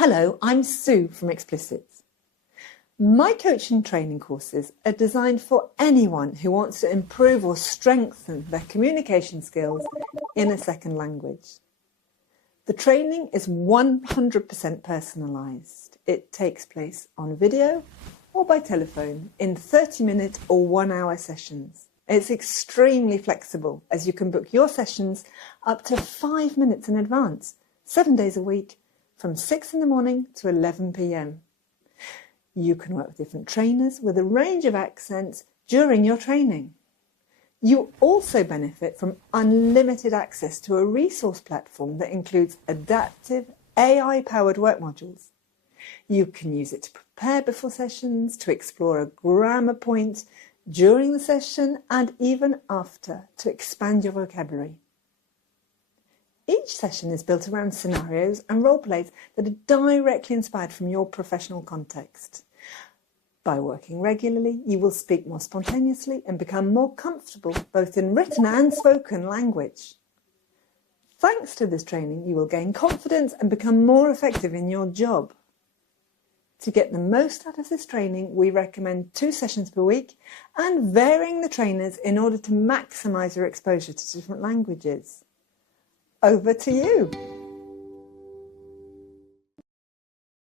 Hello, I'm Sue from Ecsplicite. My coaching training courses are designed for anyone who wants to improve or strengthen their communication skills in a second language. The training is 100% personalised. It takes place on video or by telephone in 30-minute or 1-hour sessions. It's extremely flexible as you can book your sessions up to 5 minutes in advance, 7 days a week, from 6 in the morning to 11 p.m. You can work with different trainers with a range of accents during your training. You also benefit from unlimited access to a resource platform that includes adaptive AI-powered work modules. You can use it to prepare before sessions, to explore a grammar point during the session and even after to expand your vocabulary. Each session is built around scenarios and role plays that are directly inspired from your professional context. By working regularly, you will speak more spontaneously and become more comfortable both in written and spoken language. Thanks to this training, you will gain confidence and become more effective in your job. To get the most out of this training, we recommend 2 sessions per week and varying the trainers in order to maximise your exposure to different languages. Over to you.